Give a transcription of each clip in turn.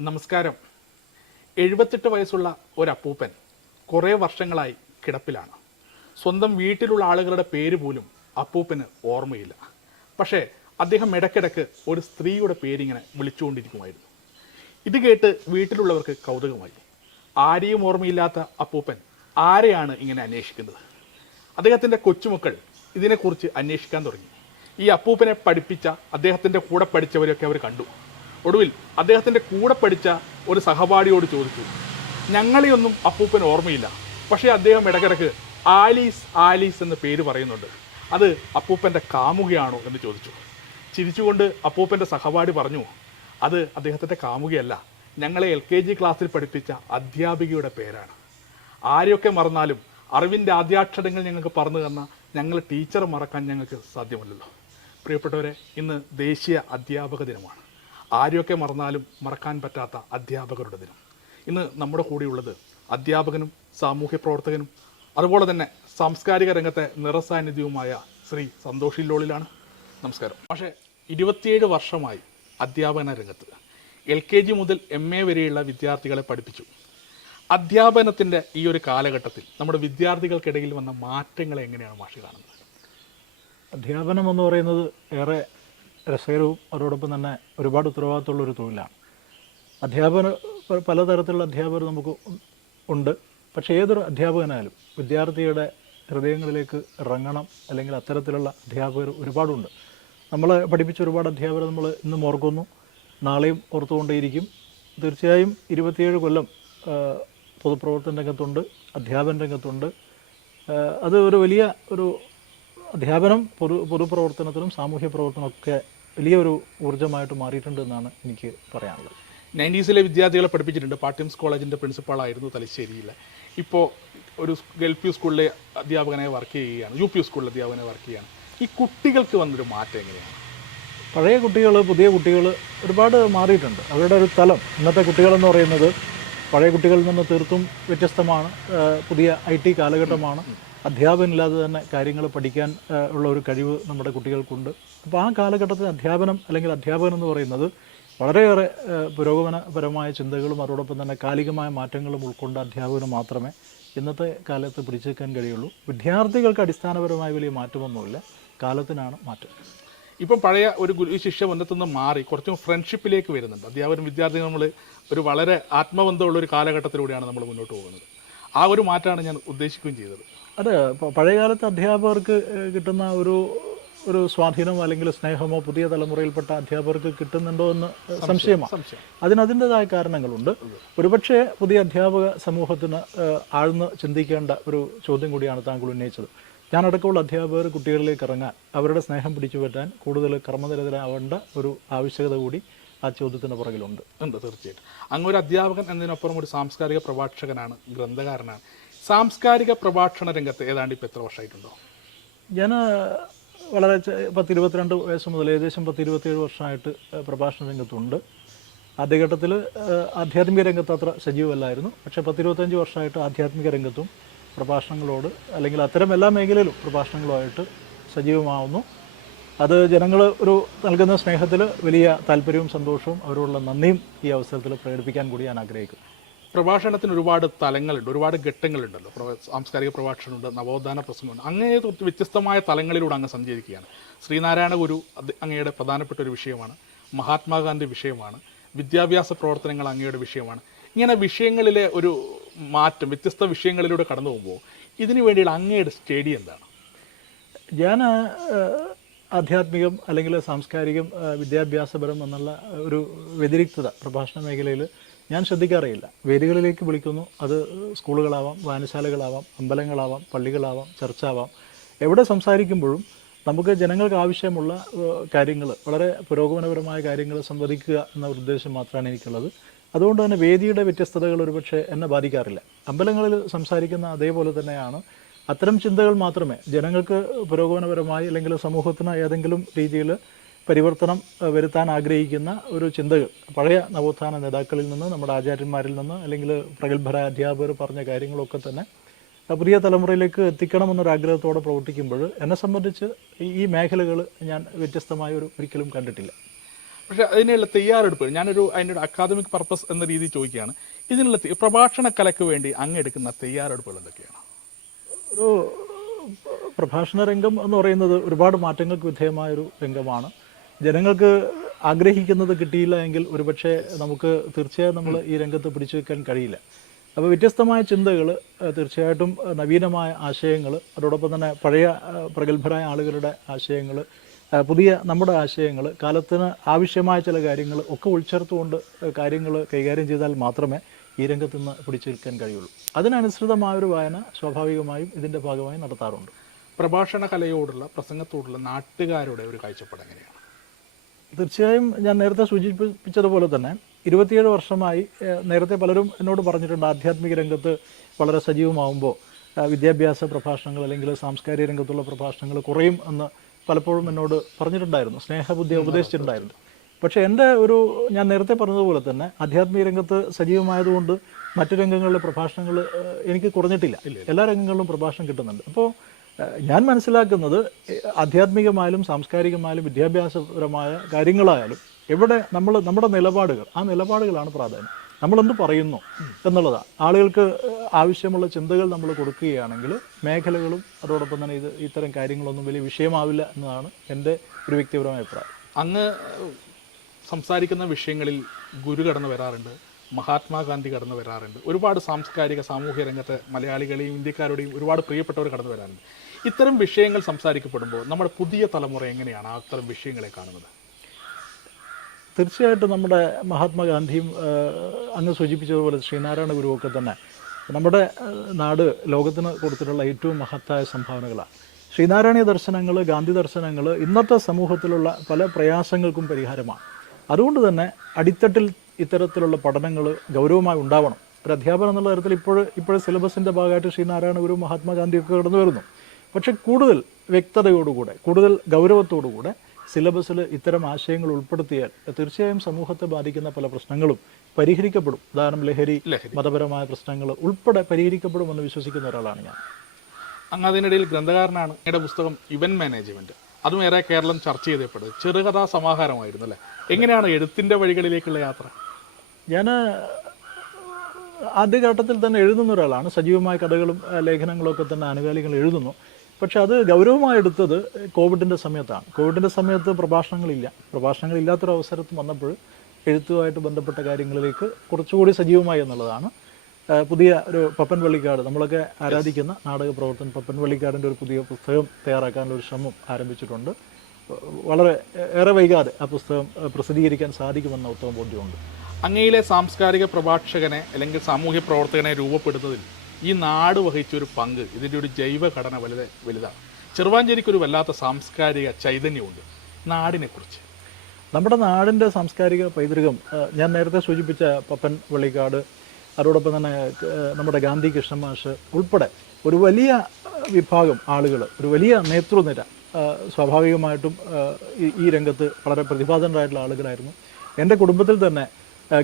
നമസ്കാരം. എഴുപത്തെട്ട് വയസ്സുള്ള ഒരു അപ്പൂപ്പൻ കുറേ വർഷങ്ങളായി കിടപ്പിലാണ്. സ്വന്തം വീട്ടിലുള്ള ആളുകളുടെ പേര് പോലും അപ്പൂപ്പന് ഓർമ്മയില്ല. പക്ഷേ അദ്ദേഹം ഇടയ്ക്കിടയ്ക്ക് ഒരു സ്ത്രീയുടെ പേരിങ്ങനെ വിളിച്ചുകൊണ്ടിരിക്കുമായിരുന്നു. ഇത് കേട്ട് വീട്ടിലുള്ളവർക്ക് കൗതുകമായി. ആരെയും ഓർമ്മയില്ലാത്ത അപ്പൂപ്പൻ ആരെയാണ് ഇങ്ങനെ അന്വേഷിക്കുന്നത്? അദ്ദേഹത്തിന്റെ കൊച്ചുമക്കൾ ഇതിനെക്കുറിച്ച് അന്വേഷിക്കാൻ തുടങ്ങി. ഈ അപ്പൂപ്പനെ പഠിപ്പിച്ച അദ്ദേഹത്തിന്റെ കൂടെ പഠിച്ചവരൊക്കെ അവർ കണ്ടു. ഒടുവിൽ അദ്ദേഹത്തിന്റെ കൂടെ പഠിച്ച ഒരു സഹപാഠിയോട് ചോദിച്ചു ഞങ്ങളെയൊന്നും അപ്പൂപ്പൻ ഓർമ്മയില്ല. പക്ഷേ അദ്ദേഹം ഇടയ്ക്കിടയ്ക്ക് ആലീസ് ആലീസ് എന്ന പേര് പറയുന്നുണ്ട്. അത് അപ്പൂപ്പന്റെ കാമുകയാണോ എന്ന് ചോദിച്ചു. ചിരിച്ചുകൊണ്ട് അപ്പൂപ്പന്റെ സഹപാഠി പറഞ്ഞു അത് അദ്ദേഹത്തിന്റെ കാമുകയല്ല. ഞങ്ങളെ എൽ കെ ജി ക്ലാസ്സിൽ പഠിപ്പിച്ച അധ്യാപികയുടെ പേരാണ്. ആരെയൊക്കെ മറന്നാലും അറിവിന്റെ ആദ്യാക്ഷരങ്ങൾ ഞങ്ങൾക്ക് പറഞ്ഞു തന്ന ഞങ്ങൾ ടീച്ചർ മറക്കാൻ ഞങ്ങൾക്ക് സാധ്യമല്ലല്ലോ. പ്രിയപ്പെട്ടവരെ ഇന്ന് ദേശീയ അധ്യാപക ദിനമാണ്. ആരെയൊക്കെ മറന്നാലും മറക്കാൻ പറ്റാത്ത അധ്യാപകരുടെ ദിനം. ഇന്ന് നമ്മുടെ കൂടെയുള്ളത് അധ്യാപകനും സാമൂഹ്യ പ്രവർത്തകനും അതുപോലെ തന്നെ സാംസ്കാരിക രംഗത്തെ നിറസാന്നിധ്യവുമായ ശ്രീ സന്തോഷ് ലോളിലാണ് നമസ്കാരം. പക്ഷേ ഇരുപത്തിയേഴ് വർഷമായി അധ്യാപന രംഗത്ത് എൽ കെ ജി മുതൽ എം എ വരെയുള്ള വിദ്യാർത്ഥികളെ പഠിപ്പിച്ചു. അധ്യാപനത്തിന്റെ ഈ ഒരു കാലഘട്ടത്തിൽ നമ്മുടെ വിദ്യാർത്ഥികൾക്കിടയിൽ വന്ന മാറ്റങ്ങളെ എങ്ങനെയാണ് മാഷി കാണുന്നത്? അധ്യാപനം എന്ന് പറയുന്നത് ഏറെ രസകരവും അതോടൊപ്പം തന്നെ ഒരുപാട് ഉത്തരവാദിത്തമുള്ള ഒരു തൊഴിലാണ് അധ്യാപന പലതരത്തിലുള്ള അധ്യാപകർ നമുക്ക് ഉണ്ട്. പക്ഷേ ഏതൊരു അധ്യാപകനായാലും വിദ്യാർത്ഥിയുടെ ഹൃദയങ്ങളിലേക്ക് ഇറങ്ങണം അല്ലെങ്കിൽ അത്തരത്തിലുള്ള അധ്യാപകർ ഒരുപാടുണ്ട്. നമ്മളെ പഠിപ്പിച്ച ഒരുപാട് അധ്യാപകർ നമ്മൾ ഇന്നും ഓർക്കുന്നു. നാളെയും ഓർത്തുകൊണ്ടേയിരിക്കും. തീർച്ചയായും ഇരുപത്തിയേഴ് കൊല്ലം പൊതുപ്രവർത്തന രംഗത്തുണ്ട് അധ്യാപന രംഗത്തുണ്ട്. അത് ഒരു വലിയ ഒരു അധ്യാപനം പൊതു പൊതുപ്രവർത്തനത്തിനും സാമൂഹ്യ പ്രവർത്തനമൊക്കെ വലിയൊരു ഊർജമായിട്ട് മാറിയിട്ടുണ്ട് എന്നാണ് എനിക്ക് പറയാനുള്ളത്. നയന്റീസിലെ വിദ്യാർത്ഥികളെ പഠിപ്പിച്ചിട്ടുണ്ട്. പാട്ടിംസ് കോളേജിന്റെ പ്രിൻസിപ്പാളായിരുന്നു തലശ്ശേരിയിൽ ഇപ്പോൾ ഒരു എൽ പി സ്കൂളിലെ അധ്യാപകനായി വർക്ക് ചെയ്യുകയാണ്. യു പി സ്കൂളിലെ അധ്യാപകനായി വർക്ക് ചെയ്യുകയാണ്. ഈ കുട്ടികൾക്ക് വന്നൊരു മാറ്റം എങ്ങനെയാണ്? പഴയ കുട്ടികൾ പുതിയ കുട്ടികൾ ഒരുപാട് മാറിയിട്ടുണ്ട്. അവരുടെ ഒരു തലം ഇന്നത്തെ കുട്ടികളെന്ന് പറയുന്നത് പഴയ കുട്ടികളിൽ നിന്ന് തീർത്തും വ്യത്യസ്തമാണ്. പുതിയ ഐ ടി കാലഘട്ടമാണ്. അധ്യാപനമില്ലാതെ തന്നെ കാര്യങ്ങൾ പഠിക്കാൻ ഉള്ള ഒരു കഴിവ് നമ്മുടെ കുട്ടികൾക്കുണ്ട്. അപ്പോൾ ആ കാലഘട്ടത്തിൽ അധ്യാപനം അല്ലെങ്കിൽ അധ്യാപകൻ എന്ന് പറയുന്നത് വളരെയേറെ പുരോഗമനപരമായ ചിന്തകളും അതോടൊപ്പം തന്നെ കാലികമായ മാറ്റങ്ങളും ഉൾക്കൊണ്ട അധ്യാപകന് മാത്രമേ ഇന്നത്തെ കാലത്ത് പിടിച്ചേക്കാൻ കഴിയുള്ളൂ. വിദ്യാർത്ഥികൾക്ക് അടിസ്ഥാനപരമായ വലിയ മാറ്റമൊന്നുമില്ല. കാലത്തിനാണ് മാറ്റം. ഇപ്പം പഴയ ഒരു ഗുരു ശിഷ്യ ബന്ധത്തിൽ നിന്ന് മാറി കുറച്ചും ഫ്രണ്ട്ഷിപ്പിലേക്ക് വരുന്നുണ്ട്. അധ്യാപകരും വിദ്യാർത്ഥികൾ നമ്മൾ ഒരു വളരെ ആത്മബന്ധമുള്ള ഒരു കാലഘട്ടത്തിലൂടെയാണ് നമ്മൾ മുന്നോട്ട് പോകുന്നത്. ആ ഒരു മാറ്റമാണ് ഞാൻ ഉദ്ദേശിക്കുകയും ചെയ്തത്. അതെ പഴയകാലത്ത് അധ്യാപകർക്ക് കിട്ടുന്ന ഒരു ഒരു സ്വാധീനമോ അല്ലെങ്കിൽ സ്നേഹമോ പുതിയ തലമുറയിൽപ്പെട്ട അധ്യാപകർക്ക് കിട്ടുന്നുണ്ടോ എന്ന് സംശയമാണ് സംശയം അതിന് അതിന്റെതായ കാരണങ്ങളുണ്ട്. ഒരുപക്ഷെ പുതിയ അധ്യാപക സമൂഹത്തിന് ആഴ്ന്ന് ചിന്തിക്കേണ്ട ഒരു ചോദ്യം കൂടിയാണ് താങ്കൾ ഉന്നയിച്ചത്. ഞാനടക്കമുള്ള അധ്യാപകർ കുട്ടികളിലേക്ക് ഇറങ്ങാൻ അവരുടെ സ്നേഹം പിടിച്ചു പറ്റാൻ കൂടുതൽ കർമ്മനിരതരാവേണ്ട ഒരു ആവശ്യകത കൂടി ആ ചോദ്യത്തിന് പുറകിലുണ്ട്. ഉണ്ട് തീർച്ചയായിട്ടും. അങ്ങ് ഒരു അധ്യാപകൻ എന്നതിനൊപ്പം ഒരു സാംസ്കാരിക പ്രഭാഷകനാണ് ഗ്രന്ഥകാരനാണ്. സാംസ്കാരിക പ്രഭാഷണ രംഗത്ത് ഏതാണ്ട് ഇപ്പം എത്ര വർഷമായിട്ടുണ്ടോ? ഞാൻ വളരെ പത്ത് ഇരുപത്തിരണ്ട് വയസ്സ് മുതൽ ഏകദേശം പത്ത് ഇരുപത്തിയേഴ് വർഷമായിട്ട് പ്രഭാഷണ രംഗത്തുണ്ട്. ആദ്യഘട്ടത്തിൽ ആധ്യാത്മിക രംഗത്ത് അത്ര സജീവമല്ലായിരുന്നു. പക്ഷേ പത്തിരുപത്തഞ്ച് വർഷമായിട്ട് ആധ്യാത്മിക രംഗത്തും പ്രഭാഷണങ്ങളോട് അല്ലെങ്കിൽ അത്തരം എല്ലാ മേഖലയിലും പ്രഭാഷണങ്ങളുമായിട്ട് സജീവമാവുന്നു. അത് ജനങ്ങൾ ഒരു നൽകുന്ന സ്നേഹത്തിൽ വലിയ താല്പര്യവും സന്തോഷവും അവരോടുള്ള നന്ദിയും ഈ അവസരത്തിൽ പ്രകടിപ്പിക്കാൻ കൂടി ഞാൻ ആഗ്രഹിക്കുന്നു. പ്രഭാഷണത്തിന് ഒരുപാട് തലങ്ങളുണ്ട് ഒരുപാട് ഘട്ടങ്ങളുണ്ടല്ലോ. സാംസ്കാരിക പ്രഭാഷണമുണ്ട് നവോത്ഥാന പ്രസംഗമുണ്ട്. അങ്ങനെ വ്യത്യസ്തമായ തലങ്ങളിലൂടെ അങ്ങ് സഞ്ചരിക്കുകയാണ്. ശ്രീനാരായണ ഗുരു അങ്ങയുടെ പ്രധാനപ്പെട്ട ഒരു വിഷയമാണ്. മഹാത്മാഗാന്ധി വിഷയമാണ്. വിദ്യാഭ്യാസ പ്രവർത്തനങ്ങൾ അങ്ങയുടെ വിഷയമാണ്. ഇങ്ങനെ വിഷയങ്ങളിലെ ഒരു മാറ്റം വ്യത്യസ്ത വിഷയങ്ങളിലൂടെ കടന്നു പോകുമ്പോൾ ഇതിനു വേണ്ടിയുള്ള അങ്ങയുടെ സ്റ്റഡി എന്താണ്? ഞാൻ ആധ്യാത്മികം അല്ലെങ്കിൽ സാംസ്കാരികം വിദ്യാഭ്യാസപരം എന്നുള്ള ഒരു വ്യതിരിക്തത പ്രഭാഷണ മേഖലയിൽ ഞാൻ ശ്രദ്ധിക്കാറില്ല വേദികളിലേക്ക് വിളിക്കുന്നു. അത് സ്കൂളുകളാവാം വായനശാലകളാവാം അമ്പലങ്ങളാവാം പള്ളികളാവാം ചർച്ചാവാം. എവിടെ സംസാരിക്കുമ്പോഴും നമുക്ക് ജനങ്ങൾക്ക് ആവശ്യമുള്ള കാര്യങ്ങൾ വളരെ പുരോഗമനപരമായ കാര്യങ്ങൾ സംവദിക്കുക എന്ന ഉദ്ദേശം മാത്രമാണ് എനിക്കുള്ളത്. അതുകൊണ്ട് തന്നെ വേദിയുടെ വ്യത്യസ്തതകൾ ഒരുപക്ഷെ എന്നെ ബാധിക്കാറില്ല. അമ്പലങ്ങളിൽ സംസാരിക്കുന്ന അതേപോലെ തന്നെയാണ്. അത്തരം ചിന്തകൾ മാത്രമേ ജനങ്ങൾക്ക് പുരോഗമനപരമായി അല്ലെങ്കിൽ സമൂഹത്തിന് ഏതെങ്കിലും രീതിയിൽ പരിവർത്തനം വരുത്താൻ ആഗ്രഹിക്കുന്ന ഒരു ചിന്തകൾ പഴയ നവോത്ഥാന നേതാക്കളിൽ നിന്ന് നമ്മുടെ ആചാര്യന്മാരിൽ നിന്ന് അല്ലെങ്കിൽ പ്രഗത്ഭരായ അധ്യാപകർ പറഞ്ഞ കാര്യങ്ങളൊക്കെ തന്നെ പുതിയ തലമുറയിലേക്ക് എത്തിക്കണമെന്നൊരു ആഗ്രഹത്തോടെ പ്രവർത്തിക്കുമ്പോൾ എന്നെ സംബന്ധിച്ച് ഈ- മേഖലകൾ ഞാൻ വ്യത്യസ്തമായ ഒരു ഒരിക്കലും കണ്ടിട്ടില്ല. പക്ഷേ അതിനുള്ള തയ്യാറെടുപ്പ് ഞാനൊരു അതിന്റെ ഒരു അക്കാദമിക് പർപ്പസ് എന്ന രീതിയിൽ ചോദിക്കുകയാണ്. ഇതിനുള്ള പ്രഭാഷണ കലയ്ക്ക് വേണ്ടി അങ്ങ് എടുക്കുന്ന തയ്യാറെടുപ്പുകൾ എന്തൊക്കെയാണ്? ഒരു പ്രഭാഷണ രംഗം എന്ന് പറയുന്നത് ഒരുപാട് മാറ്റങ്ങൾക്ക് വിധേയമായൊരു രംഗമാണ്. ജനങ്ങൾക്ക് ആഗ്രഹിക്കുന്നത് കിട്ടിയില്ല എങ്കിൽ ഒരുപക്ഷെ നമുക്ക് തീർച്ചയായും നമ്മൾ ഈ രംഗത്ത് പിടിച്ചു വെക്കാൻ കഴിയില്ല. അപ്പോൾ വ്യത്യസ്തമായ ചിന്തകൾ തീർച്ചയായിട്ടും നവീനമായ ആശയങ്ങൾ അതോടൊപ്പം തന്നെ പഴയ പ്രഗത്ഭരായ ആളുകളുടെ ആശയങ്ങൾ പുതിയ നമ്മുടെ ആശയങ്ങൾ കാലത്തിന് ആവശ്യമായ ചില കാര്യങ്ങൾ ഒക്കെ ഉൾച്ചേർത്തുകൊണ്ട് കാര്യങ്ങൾ കൈകാര്യം ചെയ്താൽ മാത്രമേ ഈ രംഗത്ത് നിന്ന് പിടിച്ചു നിൽക്കാൻ കഴിയുള്ളൂ. അതിനനുസൃതമായൊരു വായന സ്വാഭാവികമായും ഇതിന്റെ ഭാഗമായി നടത്താറുണ്ട്. പ്രഭാഷണ കലയോടുള്ള പ്രസംഗത്തോടുള്ള നാട്ടുകാരുടെ ഒരു കാഴ്ചപ്പാട് എങ്ങനെയാണ്? തീർച്ചയായും ഞാൻ നേരത്തെ സൂചിപ്പിച്ചതുപോലെ തന്നെ ഇരുപത്തിയേഴ് വർഷമായി നേരത്തെ പലരും എന്നോട് പറഞ്ഞിട്ടുണ്ട് ആധ്യാത്മിക രംഗത്ത് വളരെ സജീവമാവുമ്പോൾ വിദ്യാഭ്യാസ പ്രഭാഷണങ്ങൾ അല്ലെങ്കിൽ സാംസ്കാരിക രംഗത്തുള്ള പ്രഭാഷണങ്ങൾ കുറയും എന്ന് പലപ്പോഴും എന്നോട് പറഞ്ഞിട്ടുണ്ടായിരുന്നു സ്നേഹബുദ്ധി ഉപദേശിച്ചിട്ടുണ്ടായിരുന്നു. പക്ഷേ എന്റെ ഒരു ഞാൻ നേരത്തെ പറഞ്ഞതുപോലെ തന്നെ ആധ്യാത്മിക രംഗത്ത് സജീവമായതുകൊണ്ട് മറ്റു രംഗങ്ങളിലെ പ്രഭാഷണങ്ങൾ എനിക്ക് കുറഞ്ഞിട്ടില്ല. എല്ലാ രംഗങ്ങളിലും പ്രഭാഷണം കിട്ടുന്നുണ്ട്. അപ്പോൾ ഞാൻ മനസ്സിലാക്കുന്നത് ആധ്യാത്മികമായാലും സാംസ്കാരികമായാലും വിദ്യാഭ്യാസപരമായ കാര്യങ്ങളായാലും എവിടെ നമ്മൾ നമ്മുടെ നിലപാടുകൾ ആ നിലപാടുകളാണ് പ്രാധാന്യം. നമ്മളെന്ത് പറയുന്നു എന്നുള്ളതാണ് ആളുകൾക്ക് ആവശ്യമുള്ള ചിന്തകൾ നമ്മൾ കൊടുക്കുകയാണെങ്കിൽ മേഖലകളും അതോടൊപ്പം തന്നെ ഇത് ഇത്തരം കാര്യങ്ങളൊന്നും വലിയ വിഷയമാവില്ല എന്നതാണ് എന്റെ ഒരു വ്യക്തിപരമായ അഭിപ്രായം. അങ്ങ് സംസാരിക്കുന്ന വിഷയങ്ങളിൽ ഗുരു കടന്നു വരാറുണ്ട് മഹാത്മാഗാന്ധി കടന്നു വരാറുണ്ട്. ഒരുപാട് സാംസ്കാരിക സാമൂഹ്യ രംഗത്തെ മലയാളികളെയും ഇന്ത്യക്കാരുടെയും ഒരുപാട് പ്രിയപ്പെട്ടവർ കടന്നു വരാറുണ്ട്. ഇത്തരം വിഷയങ്ങൾ സംസാരിക്കപ്പെടുമ്പോൾ നമ്മുടെ പുതിയ തലമുറ എങ്ങനെയാണ് അത്തരം വിഷയങ്ങളെ കാണുന്നത്? തീർച്ചയായിട്ടും നമ്മുടെ മഹാത്മാഗാന്ധിയും അങ്ങ് സൂചിപ്പിച്ചതുപോലെ ശ്രീനാരായണ ഗുരുവൊക്കെ തന്നെ നമ്മുടെ നാട് ലോകത്തിന് കൊടുത്തിട്ടുള്ള ഏറ്റവും മഹത്തായ സംഭാവനകളാണ്. ശ്രീനാരായണ ദർശനങ്ങൾ ഗാന്ധി ദർശനങ്ങൾ ഇന്നത്തെ സമൂഹത്തിലുള്ള പല പ്രയാസങ്ങൾക്കും പരിഹാരമാണ്. അതുകൊണ്ട് തന്നെ അടിത്തട്ടിൽ ഇത്തരത്തിലുള്ള പഠനങ്ങൾ ഗൗരവമായി ഉണ്ടാവണം. ഒരു അധ്യാപനം എന്നുള്ള തരത്തിൽ ഇപ്പോൾ ഇപ്പോൾ സിലബസിന്റെ ഭാഗമായിട്ട് ശ്രീനാരായണ ഗുരു മഹാത്മാഗാന്ധിയൊക്കെ കടന്നു വരുന്നു പക്ഷെ കൂടുതൽ വ്യക്തതയോടുകൂടെ കൂടുതൽ ഗൗരവത്തോടുകൂടെ സിലബസിൽ ഇത്തരം ആശയങ്ങൾ ഉൾപ്പെടുത്തിയാൽ തീർച്ചയായും സമൂഹത്തെ ബാധിക്കുന്ന പല പ്രശ്നങ്ങളും പരിഹരിക്കപ്പെടും. ഉദാഹരണം ലഹരി. മതപരമായ പ്രശ്നങ്ങൾ ഉൾപ്പെടെ പരിഹരിക്കപ്പെടുമെന്ന് വിശ്വസിക്കുന്ന ഒരാളാണ് ഞാൻ. അങ്ങ് അതിനിടയിൽ ഗ്രന്ഥകാരനാണ്. എന്റെ പുസ്തകം ഇവന്റ് മാനേജ്മെന്റ്. അതും ഏറെ കേരളം ചർച്ച ചെയ്തപ്പെടുന്നത് ചെറുകഥാ സമാഹാരമായിരുന്നു അല്ലേ? എങ്ങനെയാണ് എഴുത്തിന്റെ വഴികളിലേക്കുള്ള യാത്ര? ഞാൻ ആദ്യഘട്ടത്തിൽ തന്നെ എഴുതുന്ന ഒരാളാണ്. സജീവമായ കഥകളും ലേഖനങ്ങളും ഒക്കെ തന്നെ ആനുകാലികൾ എഴുതുന്നു. പക്ഷെ അത് ഗൗരവമായി എടുത്തത് കോവിഡിന്റെ സമയത്താണ്. കോവിഡിന്റെ സമയത്ത് പ്രഭാഷണങ്ങളില്ല. പ്രഭാഷണങ്ങൾ ഇല്ലാത്തൊരു അവസരത്തിൽ വന്നപ്പോൾ എഴുത്തുമായിട്ട് ബന്ധപ്പെട്ട കാര്യങ്ങളിലേക്ക് കുറച്ചുകൂടി സജീവമായി എന്നുള്ളതാണ്. പുതിയ ഒരു പപ്പൻ വള്ളിക്കാട് നമ്മളൊക്കെ ആരാധിക്കുന്ന നാടക പ്രവർത്തനം പപ്പൻ വള്ളിക്കാടിന്റെ ഒരു പുതിയ പുസ്തകം തയ്യാറാക്കാനുള്ള ഒരു ശ്രമം ആരംഭിച്ചിട്ടുണ്ട്. വളരെ ഏറെ വൈകാതെ ആ പുസ്തകം പ്രസിദ്ധീകരിക്കാൻ സാധിക്കുമെന്ന ഉത്തമ ബോധ്യമുണ്ട് അങ്ങയിലെ സാംസ്കാരിക പ്രഭാഷകനെ അല്ലെങ്കിൽ സാമൂഹ്യ പ്രവർത്തകനെ രൂപപ്പെടുന്നതിൽ ഈ നാട് വഹിച്ച ഒരു പങ്ക് ഇതിന്റെ ഒരു ജൈവഘടന വലുത് വലുതാണ്. ചെറുവാഞ്ചേരിക്ക് ഒരു വല്ലാത്ത സാംസ്കാരിക ചൈതന്യമുണ്ട്. നാടിനെക്കുറിച്ച് നമ്മുടെ നാടിന്റെ സാംസ്കാരിക പൈതൃകം ഞാൻ നേരത്തെ സൂചിപ്പിച്ച പപ്പൻ വെള്ളിക്കാട് അതോടൊപ്പം തന്നെ നമ്മുടെ ഗാന്ധി കൃഷ്ണമാഷ് ഉൾപ്പെടെ ഒരു വലിയ വിഭാഗം ആളുകൾ ഒരു വലിയ നേതൃനിര സ്വാഭാവികമായിട്ടും ഈ- രംഗത്ത് വളരെ പ്രതിഭാതനരായിട്ടുള്ള ആളുകളായിരുന്നു. എന്റെ കുടുംബത്തിൽ തന്നെ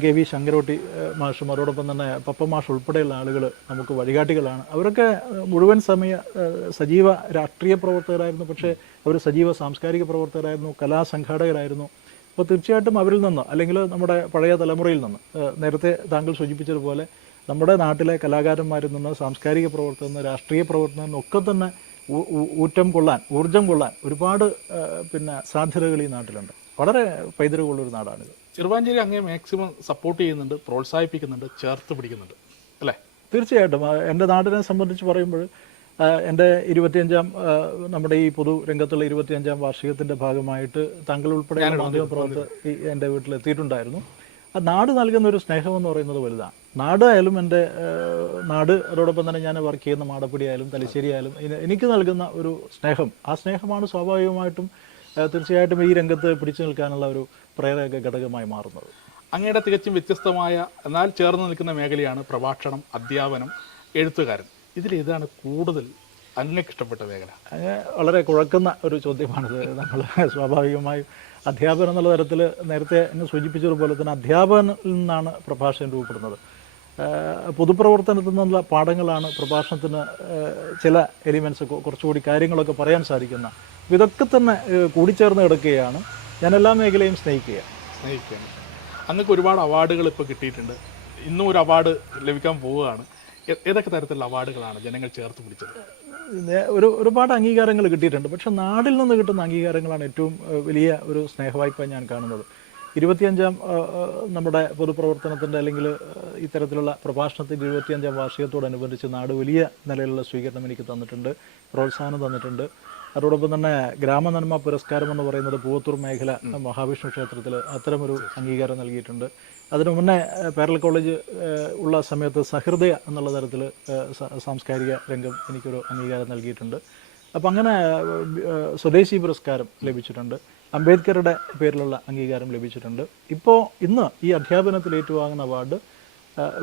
കെ വി ശങ്കരോട്ടി മാഷും അതോടൊപ്പം തന്നെ പപ്പ മാഷ് ഉൾപ്പെടെയുള്ള ആളുകൾ നമുക്ക് വഴികാട്ടികളാണ്. അവരൊക്കെ മുഴുവൻ സമയ സജീവ രാഷ്ട്രീയ പ്രവർത്തകരായിരുന്നു. പക്ഷേ അവർ സജീവ സാംസ്കാരിക പ്രവർത്തകരായിരുന്നു കലാസംഘാടകരായിരുന്നു. അപ്പോൾ തീർച്ചയായിട്ടും അവരിൽ നിന്ന് അല്ലെങ്കിൽ നമ്മുടെ പഴയ തലമുറയിൽ നിന്ന് നേരത്തെ താങ്കൾ സൂചിപ്പിച്ചതുപോലെ നമ്മുടെ നാട്ടിലെ കലാകാരന്മാരിൽ നിന്ന് സാംസ്കാരിക പ്രവർത്തകർ നിന്ന് രാഷ്ട്രീയ പ്രവർത്തകർ നിന്നൊക്കെ തന്നെ ഊറ്റം കൊള്ളാൻ ഊർജം കൊള്ളാൻ ഒരുപാട് പിന്നെ സാധ്യതകൾ ഈ നാട്ടിലുണ്ട്. വളരെ പൈതൃകമുള്ളൊരു നാടാണിത്. ചെറുവാഞ്ചേരി അങ്ങേ മാക്സിമം സപ്പോർട്ട് ചെയ്യുന്നുണ്ട് പ്രോത്സാഹിപ്പിക്കുന്നുണ്ട് ചേർത്ത് പിടിക്കുന്നുണ്ട്. അല്ലേ? തീർച്ചയായിട്ടും. എന്റെ നാടിനെ സംബന്ധിച്ച് പറയുമ്പോൾ എന്റെ ഇരുപത്തിയഞ്ചാം നമ്മുടെ ഈ പൊതു രംഗത്തുള്ള ഇരുപത്തിയഞ്ചാം വാർഷികത്തിന്റെ ഭാഗമായിട്ട് താങ്കൾ ഉൾപ്പെടെ മാധ്യമപ്രവർത്തകർ എന്റെ വീട്ടിൽ എത്തിയിട്ടുണ്ടായിരുന്നു ആ നാട് നൽകുന്ന ഒരു സ്നേഹം എന്ന് പറയുന്നത് വലുതാണ്. നാടായാലും എന്റെ നാട് അതോടൊപ്പം തന്നെ ഞാൻ വർക്ക് ചെയ്യുന്ന മാടപ്പടിയായാലും തലശ്ശേരി ആയാലും എനിക്ക് നൽകുന്ന ഒരു സ്നേഹം ആ സ്നേഹമാണ് സ്വാഭാവികമായിട്ടും തീർച്ചയായിട്ടും ഈ രംഗത്ത് പിടിച്ചു നിൽക്കാനുള്ള ഒരു പ്രേരക ഘടകമായി മാറുന്നത്. അങ്ങയുടെ തികച്ചും വ്യത്യസ്തമായ എന്നാൽ ചേർന്ന് നിൽക്കുന്ന മേഖലയാണ് പ്രഭാഷണം അധ്യാപനം എഴുത്തുകാരൻ. ഇതിലേതാണ് കൂടുതൽ അങ്ങക്ക് ഇഷ്ടപ്പെട്ട മേഖല? അങ്ങ് വളരെ കുഴക്കുന്ന ഒരു ചോദ്യമാണിത്. നമ്മൾ സ്വാഭാവികമായും അധ്യാപനം എന്നുള്ള തരത്തിൽ നേരത്തെ എന്നെ സൂചിപ്പിച്ചതുപോലെ തന്നെ അധ്യാപനത്തിൽ നിന്നാണ് പ്രഭാഷണം രൂപപ്പെടുന്നത്. പൊതുപ്രവർത്തനത്തിൽ നിന്നുള്ള പാഠങ്ങളാണ് പ്രഭാഷണത്തിന് ചില എലിമെൻസ് കുറച്ചുകൂടി കാര്യങ്ങളൊക്കെ പറയാൻ സാധിക്കുന്ന ഇതൊക്കെ തന്നെ കൂടിച്ചേർന്ന് കിടക്കുകയാണ്. ഞാൻ എല്ലാ മേഖലയും സ്നേഹിക്കുക. സ്നേഹിക്കുകയാണ്. അങ്ങക്ക് ഒരുപാട് അവാർഡുകൾ ഇപ്പോൾ കിട്ടിയിട്ടുണ്ട്. ഇന്നും ഒരു അവാർഡ് ലഭിക്കാൻ പോവുകയാണ്. ഏതൊക്കെ തരത്തിലുള്ള അവാർഡുകളാണ് ജനങ്ങൾ ചേർത്ത് പിടിച്ചത്? ഒരു ഒരുപാട് അംഗീകാരങ്ങൾ കിട്ടിയിട്ടുണ്ട്. പക്ഷെ നാടിൽ നിന്ന് കിട്ടുന്ന അംഗീകാരങ്ങളാണ് ഏറ്റവും വലിയ ഒരു സ്നേഹവായ്പ ഞാൻ കാണുന്നത്. ഇരുപത്തിയഞ്ചാം നമ്മുടെ പൊതുപ്രവർത്തനത്തിന്റെ അല്ലെങ്കിൽ ഇത്തരത്തിലുള്ള പ്രഭാഷണത്തിന്റെ ഇരുപത്തിയഞ്ചാം വാർഷികത്തോടനുബന്ധിച്ച് നാട് വലിയ നിലയിലുള്ള സ്വീകരണം എനിക്ക് തന്നിട്ടുണ്ട് പ്രോത്സാഹനം തന്നിട്ടുണ്ട്. അതോടൊപ്പം തന്നെ ഗ്രാമനന്മ പുരസ്കാരം എന്ന് പറയുന്നത് പൂവത്തൂർ മേഖല മഹാവിഷ്ണു ക്ഷേത്രത്തിൽ അത്തരമൊരു അംഗീകാരം നൽകിയിട്ടുണ്ട്. അതിനു മുന്നേ പേരൽ കോളേജ് ഉള്ള സമയത്ത് സഹൃദയ എന്നുള്ള തരത്തിൽ സാംസ്കാരിക രംഗം എനിക്കൊരു അംഗീകാരം നൽകിയിട്ടുണ്ട്. അപ്പം അങ്ങനെ സ്വദേശി പുരസ്കാരം ലഭിച്ചിട്ടുണ്ട്. അംബേദ്കറുടെ പേരിലുള്ള അംഗീകാരം ലഭിച്ചിട്ടുണ്ട്. ഇപ്പോൾ ഇന്ന് ഈ അധ്യാപനത്തിൽ ഏറ്റുവാങ്ങുന്ന അവാർഡ്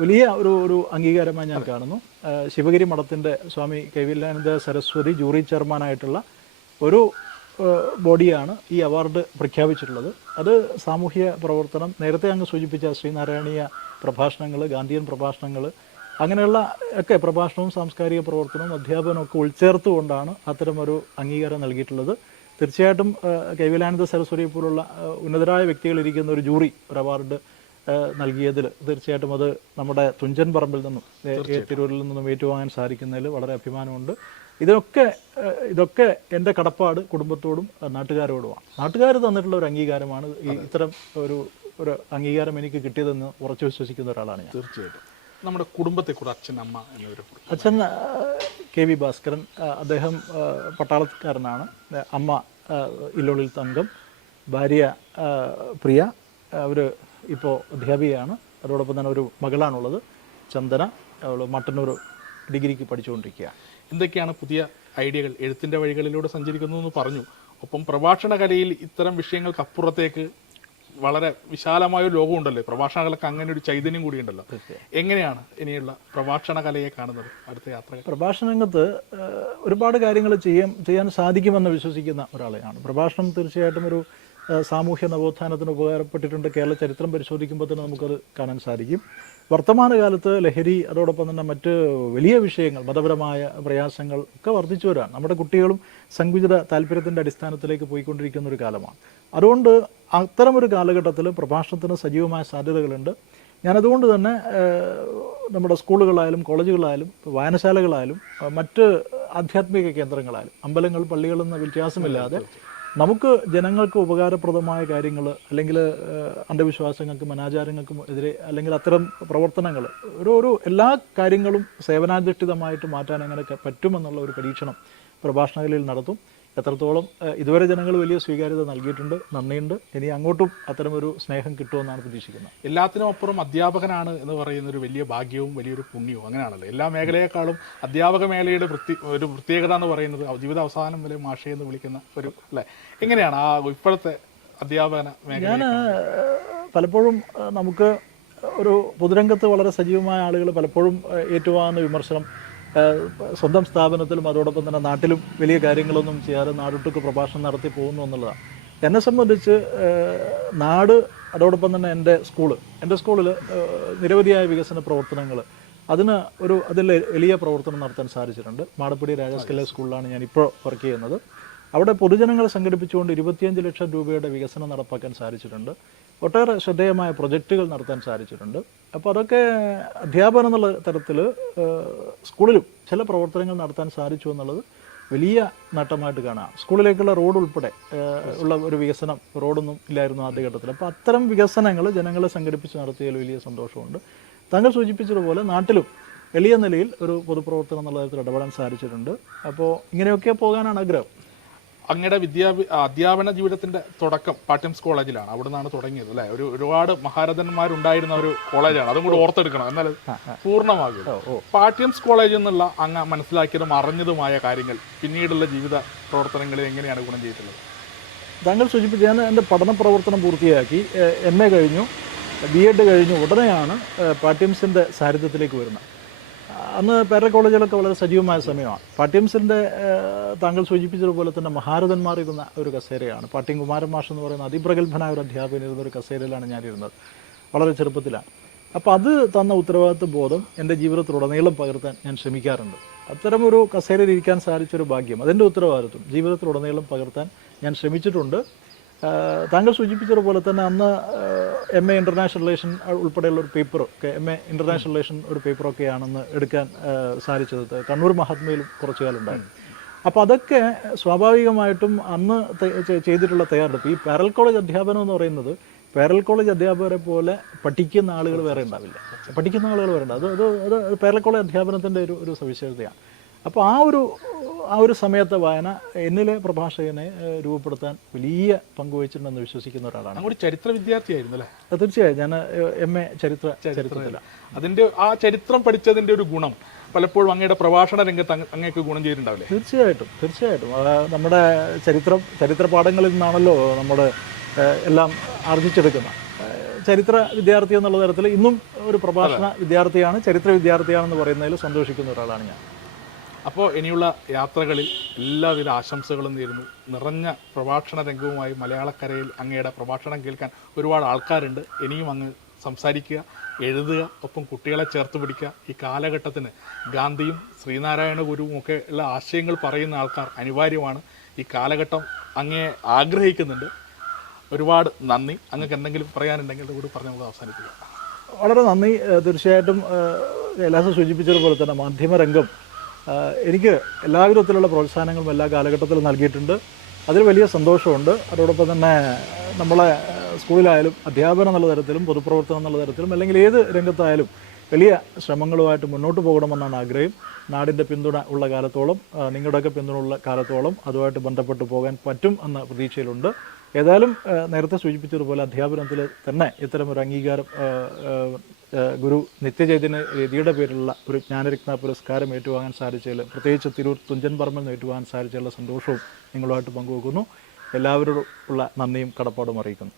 വലിയ ഒരു ഒരു അംഗീകാരമായി ഞാൻ കാണുന്നു. ശിവഗിരി മഠത്തിന്റെ സ്വാമി കൈവില്ലാനന്ദ സരസ്വതി ജൂറി ചെയർമാനായിട്ടുള്ള ഒരു ബോഡിയാണ് ഈ അവാർഡ് പ്രഖ്യാപിച്ചിട്ടുള്ളത്. അത് സാമൂഹ്യ പ്രവർത്തനം നേരത്തെ അങ്ങ് സൂചിപ്പിച്ച ശ്രീനാരായണീയ പ്രഭാഷണങ്ങൾ ഗാന്ധിയൻ പ്രഭാഷണങ്ങൾ അങ്ങനെയുള്ള ഒക്കെ പ്രഭാഷണവും സാംസ്കാരിക പ്രവർത്തനവും അധ്യാപനവും ഒക്കെ ഉൾച്ചേർത്തുകൊണ്ടാണ് അത്തരമൊരു അംഗീകാരം നൽകിയിട്ടുള്ളത്. തീർച്ചയായിട്ടും കൈവിലാനന്ദ സരസ്വതി പോലുള്ള ഉന്നതരായ വ്യക്തികൾ ഇരിക്കുന്ന ഒരു ജൂറി ഒരു അവാർഡ് നൽകിയതിൽ തീർച്ചയായിട്ടും അത് നമ്മുടെ തുഞ്ചൻ പറമ്പിൽ നിന്നും തിരൂരിൽ നിന്നും ഏറ്റുവാങ്ങാൻ സാധിക്കുന്നതിൽ വളരെ അഭിമാനമുണ്ട്. ഇതൊക്കെ ഇതൊക്കെ എന്റെ കടപ്പാട് കുടുംബത്തോടും നാട്ടുകാരോടുമാണ്. നാട്ടുകാർ തന്നിട്ടുള്ള ഒരു അംഗീകാരമാണ് ഈ ഇത്തരം ഒരു ഒരു അംഗീകാരം എനിക്ക് കിട്ടിയതെന്ന് ഉറച്ചു വിശ്വസിക്കുന്ന ഒരാളാണ് ഞാൻ. തീർച്ചയായിട്ടും. നമ്മുടെ കുടുംബത്തെക്കുറിച്ച് അച്ഛൻ അമ്മ എന്നിവരെ അച്ഛൻ കെ വി ഭാസ്കരൻ അദ്ദേഹം പട്ടാളക്കാരനാണ്. അമ്മ ഇല്ലോളിൽ തങ്കം ഭാര്യ പ്രിയ അവർ ഇപ്പോൾ അധ്യാപികയാണ്. അതോടൊപ്പം തന്നെ ഒരു മകളാണുള്ളത് ചന്ദന. അവൾ മട്ടന്നൂർ ഡിഗ്രിക്ക് പഠിച്ചുകൊണ്ടിരിക്കുകയാണ്. എന്തൊക്കെയാണ് പുതിയ ഐഡിയകൾ? എഴുത്തിന്റെ വഴികളിലൂടെ സഞ്ചരിക്കുന്നു എന്ന് പറഞ്ഞു. ഒപ്പം പ്രഭാഷണ കലയിൽ ഇത്തരം വിഷയങ്ങൾക്ക് അപ്പുറത്തേക്ക് വളരെ വിശാലമായ ഒരു ലോകമുണ്ടല്ലോ പ്രഭാഷണ അങ്ങനെ ഒരു ചൈതന്യം കൂടിയുണ്ടല്ലോ എങ്ങനെയാണ് ഇനിയുള്ള പ്രഭാഷണ കലയെ കാണുന്നത്? അടുത്ത യാത്ര പ്രഭാഷണ രംഗത്ത് ഒരുപാട് കാര്യങ്ങൾ ചെയ്യാൻ ചെയ്യാൻ സാധിക്കുമെന്ന് വിശ്വസിക്കുന്ന ഒരാളെയാണ്. പ്രഭാഷണം തീർച്ചയായിട്ടും ഒരു സാമൂഹ്യ നവോത്ഥാനത്തിന് ഉപകാരപ്പെട്ടിട്ടുണ്ട്. കേരള ചരിത്രം പരിശോധിക്കുമ്പോൾ തന്നെ നമുക്കത് കാണാൻ സാധിക്കും. വർത്തമാനകാലത്ത് ലഹരി അതോടൊപ്പം തന്നെ മറ്റ് വലിയ വിഷയങ്ങൾ മതപരമായ പ്രയാസങ്ങൾ ഒക്കെ വർദ്ധിച്ചു വരാൻ നമ്മുടെ കുട്ടികളും സങ്കുചിത താല്പര്യത്തിന്റെ അടിസ്ഥാനത്തിലേക്ക് പോയിക്കൊണ്ടിരിക്കുന്ന ഒരു കാലമാണ്. അതുകൊണ്ട് അത്തരമൊരു കാലഘട്ടത്തിൽ പ്രഭാഷണത്തിന് സജീവമായ സാധ്യതകളുണ്ട്. ഞാനതുകൊണ്ട് തന്നെ നമ്മുടെ സ്കൂളുകളായാലും കോളേജുകളായാലും വായനശാലകളായാലും മറ്റ് ആധ്യാത്മിക കേന്ദ്രങ്ങളായാലും അമ്പലങ്ങൾ പള്ളികളെന്ന വ്യത്യാസമില്ലാതെ നമുക്ക് ജനങ്ങൾക്ക് ഉപകാരപ്രദമായ കാര്യങ്ങൾ അല്ലെങ്കിൽ അന്ധവിശ്വാസങ്ങൾക്കും അനാചാരങ്ങൾക്കും എതിരെ അല്ലെങ്കിൽ അത്തരം പ്രവർത്തനങ്ങൾ ഒരു ഒരു എല്ലാ കാര്യങ്ങളും സേവനാധിഷ്ഠിതമായിട്ട് മാറ്റാൻ എങ്ങനെ ക- പറ്റുമെന്നുള്ള ഒരു പരീക്ഷണം പ്രഭാഷണകലയിൽ നടത്തും. എത്രത്തോളം ഇതുവരെ ജനങ്ങൾ വലിയ സ്വീകാര്യത നൽകിയിട്ടുണ്ട് നന്ദിയുണ്ട്. ഇനി അങ്ങോട്ടും അത്തരമൊരു സ്നേഹം കിട്ടുമെന്നാണ് പ്രതീക്ഷിക്കുന്നത്. എല്ലാത്തിനും അപ്പുറം അധ്യാപകനാണ് എന്ന് പറയുന്ന ഒരു വലിയ ഭാഗ്യവും വലിയൊരു പുണ്യവും അങ്ങനെയാണല്ലോ. എല്ലാ മേഖലയെക്കാളും അധ്യാപക മേഖലയുടെ വൃത്തി ഒരു പ്രത്യേകത എന്ന് പറയുന്നത് ജീവിത അവസാനം വരെ മാഷ എന്ന് വിളിക്കുന്ന ഒരു അല്ലേ? എങ്ങനെയാണ് ആ ഇപ്പോഴത്തെ അധ്യാപന മേഖല ഞാൻ പലപ്പോഴും നമുക്ക് ഒരു പൊതുരംഗത്ത് വളരെ സജീവമായ ആളുകൾ പലപ്പോഴും ഏറ്റുവാങ്ങുന്ന വിമർശനം സ്വന്തം സ്ഥാപനത്തിലും അതോടൊപ്പം തന്നെ നാട്ടിലും വലിയ കാര്യങ്ങളൊന്നും ചെയ്യാതെ നാടൊട്ടുക്ക് പ്രഭാഷണം നടത്തി പോകുന്നു എന്നുള്ളതാണ് എന്നെ സംബന്ധിച്ച് നാട് അതോടൊപ്പം തന്നെ എന്റെ സ്കൂൾ. എന്റെ സ്കൂളിൽ നിരവധിയായ വികസന പ്രവർത്തനങ്ങൾ അതിന് ഒരു അതിൽ എളിയ പ്രവർത്തനം നടത്താൻ സാധിച്ചിട്ടുണ്ട്. മാടപ്പടി രാജാസ്കല്ലെ സ്കൂളിലാണ് ഞാൻ ഇപ്പോൾ വർക്ക് ചെയ്യുന്നത്. അവിടെ പൊതുജനങ്ങൾ സംഘടിപ്പിച്ചുകൊണ്ട് ഇരുപത്തിയഞ്ച് ലക്ഷം രൂപയുടെ വികസനം നടപ്പാക്കാൻ സാധിച്ചിട്ടുണ്ട്. ഒട്ടേറെ ശ്രദ്ധേയമായ പ്രൊജക്റ്റുകൾ നടത്താൻ സാധിച്ചിട്ടുണ്ട്. അപ്പോൾ അതൊക്കെ അധ്യാപനം എന്നുള്ള തരത്തിൽ സ്കൂളിലും ചില പ്രവർത്തനങ്ങൾ നടത്താൻ സാധിച്ചു എന്നുള്ളത് വലിയ നേട്ടമായിട്ട് കാണാം. സ്കൂളിലേക്കുള്ള റോഡ് ഉൾപ്പെടെ ഉള്ള ഒരു വികസനം റോഡൊന്നും ഇല്ലായിരുന്നു ആദ്യഘട്ടത്തിൽ അപ്പോൾ അത്തരം വികസനങ്ങൾ ജനങ്ങളെ സംഘടിപ്പിച്ച് നടത്തിയതിൽ വലിയ സന്തോഷമുണ്ട്. താങ്കൾ സൂചിപ്പിച്ചതുപോലെ നാട്ടിലും എളിയ നിലയിൽ ഒരു പൊതുപ്രവർത്തനം എന്നുള്ള തരത്തിൽ ഇടപെടാൻ സാധിച്ചിട്ടുണ്ട്. അപ്പോൾ ഇങ്ങനെയൊക്കെ പോകാനാണ് ആഗ്രഹം. അങ്ങയുടെ വിദ്യാഭ്യ അധ്യാപന ജീവിതത്തിന്റെ തുടക്കം പാട്യംസ് കോളേജിലാണ്. അവിടെ നിന്നാണ് തുടങ്ങിയത് അല്ലെ? ഒരു ഒരുപാട് മഹാരഥന്മാരുണ്ടായിരുന്ന ഒരു കോളേജാണ്. അതും കൂടി ഓർത്തെടുക്കണം. എന്നാൽ പൂർണമാകും. പാട്യംസ് കോളേജിൽ നിന്നുള്ള അങ്ങ് മനസ്സിലാക്കിയതും അറിഞ്ഞതുമായ കാര്യങ്ങൾ പിന്നീടുള്ള ജീവിത പ്രവർത്തനങ്ങളിൽ എങ്ങനെയാണ് ഗുണം ചെയ്തിട്ടുള്ളത്? താങ്കൾ സൂചിപ്പിച്ച ഞാൻ എന്റെ പഠന പ്രവർത്തനം പൂർത്തിയാക്കി എം എ കഴിഞ്ഞു ബി എഡ് കഴിഞ്ഞു ഉടനെയാണ് പാട്യംസിന്റെ സാരഥ്യത്തിലേക്ക് വരുന്നത്. അന്ന് പേര കോളേജുകളൊക്കെ വളരെ സജീവമായ സമയമാണ്. പാട്ട്യംസിന്റെ താങ്കൾ സൂചിപ്പിച്ചതുപോലെ തന്നെ മഹാരഥന്മാർ ഇരുന്ന ഒരു കസേരയാണ്. പാട്യം കുമാരൻ മാഷ് എന്ന് പറയുന്ന അതിപ്രഗത്ഭനായ ഒരു അധ്യാപകൻ ഇരുന്ന ഒരു കസേരയിലാണ് ഞാനിരുന്നത്. വളരെ ചെറുപ്പത്തിലാണ്. അപ്പോൾ അത് തന്ന ഉത്തരവാദിത്വ ബോധം എന്റെ ജീവിതത്തിലുടനീളം പകർത്താൻ ഞാൻ ശ്രമിക്കാറുണ്ട്. അത്തരമൊരു കസേരയിൽ ഇരിക്കാൻ സാധിച്ചൊരു ഭാഗ്യം അതിന്റെ ഉത്തരവാദിത്വം ജീവിതത്തിലുടനീളം പകർത്താൻ ഞാൻ ശ്രമിച്ചിട്ടുണ്ട്. താങ്കൾ സൂചിപ്പിച്ചതുപോലെ തന്നെ അന്ന് എം എ ഇന്റർനാഷണൽ റിലേഷൻ ഉൾപ്പെടെയുള്ള ഒരു പേപ്പർ ഒക്കെ എം എ ഇന്റർനാഷണൽ റിലേഷൻ ഒരു പേപ്പറൊക്കെയാണെന്ന് എടുക്കാൻ സാധിച്ചത്. കണ്ണൂർ മഹാത്മയിലും കുറച്ചു കാലം ഉണ്ടായിരുന്നു അപ്പോൾ അതൊക്കെ സ്വാഭാവികമായിട്ടും അന്ന് ചെയ്തിട്ടുള്ള തയ്യാറെടുപ്പ്. ഈ പാരൽ കോളേജ് അധ്യാപനം എന്ന് പറയുന്നത് പാരൽ കോളേജ് അധ്യാപകരെ പോലെ പഠിക്കുന്ന ആളുകൾ വേറെ ഉണ്ടാവില്ല. പഠിക്കുന്ന ആളുകൾ വേറെ ഉണ്ടാവും അത് അത് അത് പാരൽ കോളേജ് അധ്യാപനത്തിന്റെ ഒരു ഒരു സവിശേഷതയാണ്. അപ്പോൾ ആ ഒരു ആ ഒരു സമയത്തെ വായന എന്നിലെ പ്രഭാഷകനെ രൂപപ്പെടുത്താൻ വലിയ പങ്കുവഹിച്ചിട്ടുണ്ടെന്ന് വിശ്വസിക്കുന്ന ഒരാളാണ്. ചരിത്ര വിദ്യാർത്ഥിയായിരുന്നു അല്ലേ? തീർച്ചയായും ഞാൻ എം എ ചരിത്ര ചരിത്രത്തില അതിന്റെ ആ ചരിത്രം പഠിച്ചതിന്റെ ഒരു ഗുണം പലപ്പോഴും അങ്ങയുടെ പ്രഭാഷണ രംഗത്ത് അങ്ങ് അങ്ങേക്ക് ഗുണം ചെയ്തിട്ടുണ്ടാവില്ലേ? തീർച്ചയായിട്ടും തീർച്ചയായിട്ടും. നമ്മുടെ ചരിത്രം ചരിത്ര പാഠങ്ങളിൽ നിന്നാണല്ലോ നമ്മുടെ എല്ലാം ആർജിച്ചെടുക്കുന്നത്. ചരിത്ര വിദ്യാർത്ഥി എന്നുള്ള തരത്തിൽ ഇന്നും ഒരു പ്രഭാഷണ വിദ്യാർത്ഥിയാണ് ചരിത്ര വിദ്യാർത്ഥിയാണെന്ന് പറയുന്നതിൽ സന്തോഷിക്കുന്ന ഒരാളാണ് ഞാൻ. അപ്പോൾ ഇനിയുള്ള യാത്രകളിൽ എല്ലാവിധ ആശംസകളും നേരുന്നു. നിറഞ്ഞ പ്രഭാഷണ രംഗവുമായി മലയാളക്കരയിൽ അങ്ങയുടെ പ്രഭാഷണം കേൾക്കാൻ ഒരുപാട് ആൾക്കാരുണ്ട്. ഇനിയും അങ്ങ് സംസാരിക്കുക എഴുതുക ഒപ്പം കുട്ടികളെ ചേർത്ത് പിടിക്കുക. ഈ കാലഘട്ടത്തിന് ഗാന്ധിയും ശ്രീനാരായണ ഗുരുവും ഒക്കെ ഉള്ള ആശയങ്ങൾ പറയുന്ന ആൾക്കാർ അനിവാര്യമാണ്. ഈ കാലഘട്ടം അങ്ങേ ആഗ്രഹിക്കുന്നുണ്ട്. ഒരുപാട് നന്ദി. അങ്ങക്ക് എന്തെങ്കിലും പറയാനുണ്ടെങ്കിൽ കൂടി പറഞ്ഞ് നമുക്ക് അവസാനിപ്പിക്കാം. വളരെ നന്ദി. തീർച്ചയായിട്ടും കൈലാസം സൂചിപ്പിച്ചതുപോലെ തന്നെ മാധ്യമരംഗം എനിക്ക് എല്ലാ വിധത്തിലുള്ള പ്രോത്സാഹനങ്ങളും എല്ലാ കാലഘട്ടത്തിലും നൽകിയിട്ടുണ്ട്. അതിൽ വലിയ സന്തോഷമുണ്ട്. അതോടൊപ്പം തന്നെ നമ്മളെ സ്കൂളിലായാലും അധ്യാപനം എന്നുള്ള തരത്തിലും പൊതുപ്രവർത്തനം എന്നുള്ള തരത്തിലും അല്ലെങ്കിൽ ഏത് രംഗത്തായാലും വലിയ ശ്രമങ്ങളുമായിട്ട് മുന്നോട്ട് പോകണമെന്നാണ് ആഗ്രഹം. നാടിന്റെ പിന്തുണ ഉള്ള കാലത്തോളം നിങ്ങളുടെയൊക്കെ പിന്തുണ ഉള്ള കാലത്തോളം അതുമായിട്ട് ബന്ധപ്പെട്ട് പോകാൻ പറ്റും എന്ന പ്രതീക്ഷയിലുണ്ട്. ഏതായാലും നേരത്തെ സൂചിപ്പിച്ചതുപോലെ അധ്യാപനത്തിൽ തന്നെ ഇത്തരം ഒരു അംഗീകാരം ഗുരു നിത്യചൈതന്യ രതിയുടെ പേരിലുള്ള ഒരു ജ്ഞാനരത്ന പുരസ്കാരം ഏറ്റുവാങ്ങാൻ സാധിച്ചതിൽ പ്രത്യേകിച്ച് തിരൂർ തുഞ്ചൻ പറമ്പിൽ ഏറ്റുവാങ്ങാൻ സാധിച്ചതിലുള്ള സന്തോഷവും നിങ്ങളുമായിട്ട് പങ്കുവെക്കുന്നു. എല്ലാവരോടും ഉള്ള നന്ദിയും കടപ്പാടും അറിയിക്കുന്നു.